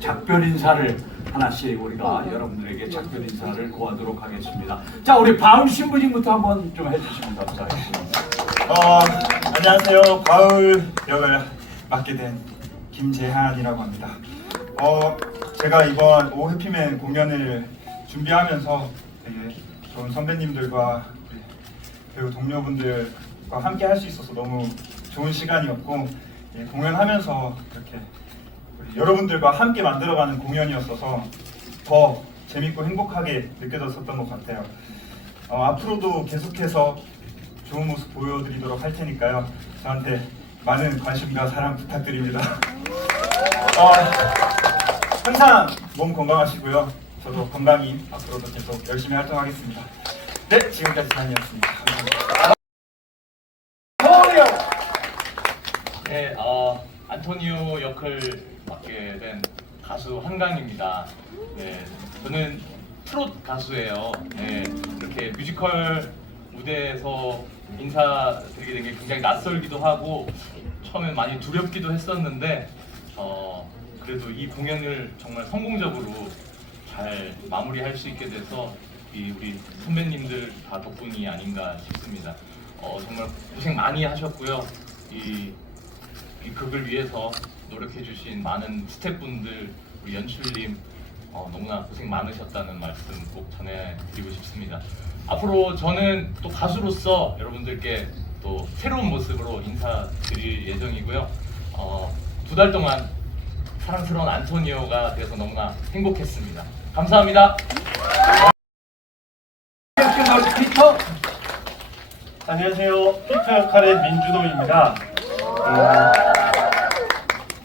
작별 인사를 하나씩 우리가 여러분들에게 작별 인사를 구하도록 하겠습니다. 자, 우리 바울 신부님부터 한번 좀 해주시면 감사하겠습니다. 어, 안녕하세요. 가을 역을 맡게 된 김재한이라고 합니다. 어, 제가 이번 오 해피맨 공연을 준비하면서 되게 좋은 선배님들과 배우 동료분들과 함께 할 수 있어서 너무 좋은 시간이었고 예, 공연하면서 이렇게 여러분들과 함께 만들어가는 공연이었어서 더 재밌고 행복하게 느껴졌었던 것 같아요. 어, 앞으로도 계속해서 좋은 모습 보여드리도록 할 테니까요. 저한테 많은 관심과 사랑 부탁드립니다. 어, 항상 몸 건강하시고요. 저도 건강히 앞으로도 계속 열심히 활동하겠습니다. 네, 지금까지 잔이었습니다. 감사합니다. 서울이요. 네, 어, 안토니오 역을 맡게 된 가수 한강입니다. 네, 저는 트롯 가수예요. 네, 이렇게 뮤지컬 무대에서 인사드리게 된 게 굉장히 낯설기도 하고 처음엔 많이 두렵기도 했었는데 어, 그래도 이 공연을 정말 성공적으로 잘 마무리할 수 있게 돼서 이 우리 선배님들 다 덕분이 아닌가 싶습니다. 어, 정말 고생 많이 하셨고요. 이, 이 극을 위해서 노력해주신 많은 스태프분들, 우리 연출님 어, 너무나 고생 많으셨다는 말씀 꼭 전해드리고 싶습니다. 앞으로 저는 또 가수로서 여러분들께 또 새로운 모습으로 인사드릴 예정이고요. 어, 두달 동안 사랑스러운 안토니오가 돼서 너무나 행복했습니다. 감사합니다. 피터. 안녕하세요. 피터 역할의 민준호입니다. 음,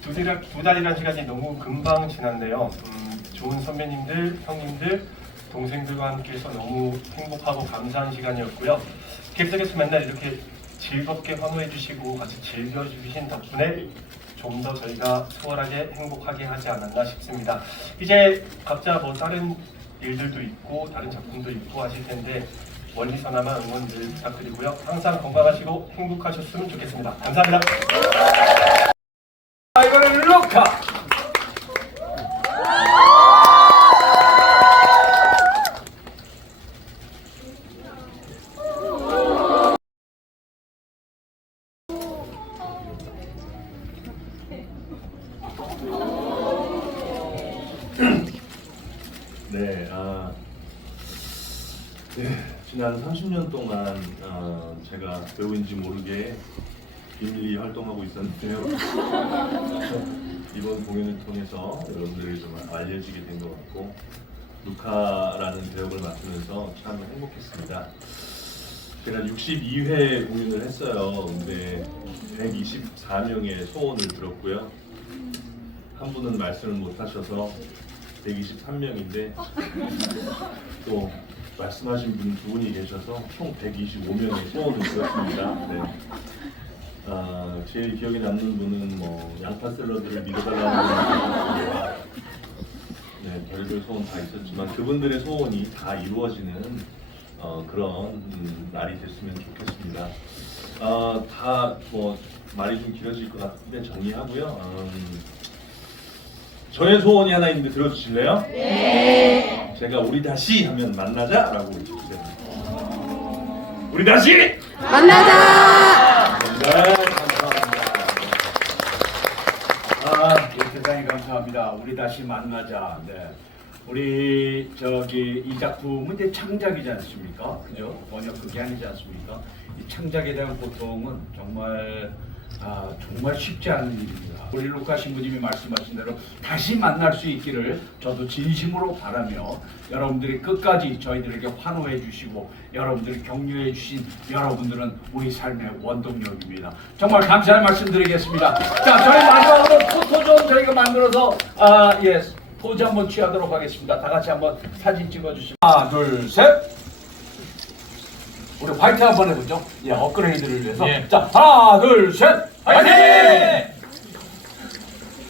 두, 달, 두 달이라는 시간이 너무 금방 지났네요. 음, 좋은 선배님들, 형님들, 동생들과 함께해서 너무 행복하고 감사한 시간이었고요. 객석에서 맨날 이렇게 즐겁게 환호해 주시고 같이 즐겨 주신 덕분에 좀 더 저희가 수월하게 행복하게 하지 않았나 싶습니다. 이제 각자 뭐 다른 일들도 있고 다른 작품도 있고 하실 텐데 멀리서나마 응원 늘 부탁드리고요. 항상 건강하시고 행복하셨으면 좋겠습니다. 감사합니다. 네, 아, 네, 지난 30년 동안 어, 제가 배우인지 모르게 비밀리 활동하고 있었는데요. 이번 공연을 통해서 여러분들이 좀 알려지게 된 것 같고 루카라는 배역을 맡으면서 참 행복했습니다. 제가 62회 공연을 했어요. 근데 124명의 소원을 들었고요. 한 분은 말씀을 못 하셔서 123명인데 또 말씀하신 분 두 분이 계셔서 총 125명의 소원을 들었습니다. 네. 아, 제일 기억에 남는 분은 뭐 양파 샐러드를 믿어달라는 분, 네, 별별 소원 다 있었지만 그분들의 소원이 다 이루어지는 어, 그런 음, 날이 됐으면 좋겠습니다. 아, 다뭐 말이 좀 길어질 것 같은데 정리하고요. 음, 저의 소원이 하나 있는데 들어주실래요? 네. 제가 우리 다시 하면 만나자라고 외쳐주세요. 우리 다시 만나자! 네, 감사합니다. 아, 예, 대단히 감사합니다. 우리 다시 만나자. 네. 우리 저기 이 작품은 이제 창작이지 않습니까? 그죠? 번역 그게 아니지 않습니까? 이 창작에 대한 고통은 정말 아, 정말 쉽지 않은 일입니다. 우리 루카 신부님이 말씀하신 대로 다시 만날 수 있기를 저도 진심으로 바라며 여러분들이 끝까지 저희들에게 환호해 주시고 여러분들이 격려해 주신 여러분들은 우리 삶의 원동력입니다. 정말 감사의 말씀 드리겠습니다. 자, 저희 마지막으로 포토 좀 저희가 만들어서 아, 예. 포즈 한번 취하도록 하겠습니다. 다 같이 한번 사진 찍어 주시면 하나, 둘, 셋. 우리 화이팅 한번 해보죠. 예, 업그레이드를 위해서. 예. 자, 하나, 둘, 셋. 화이팅!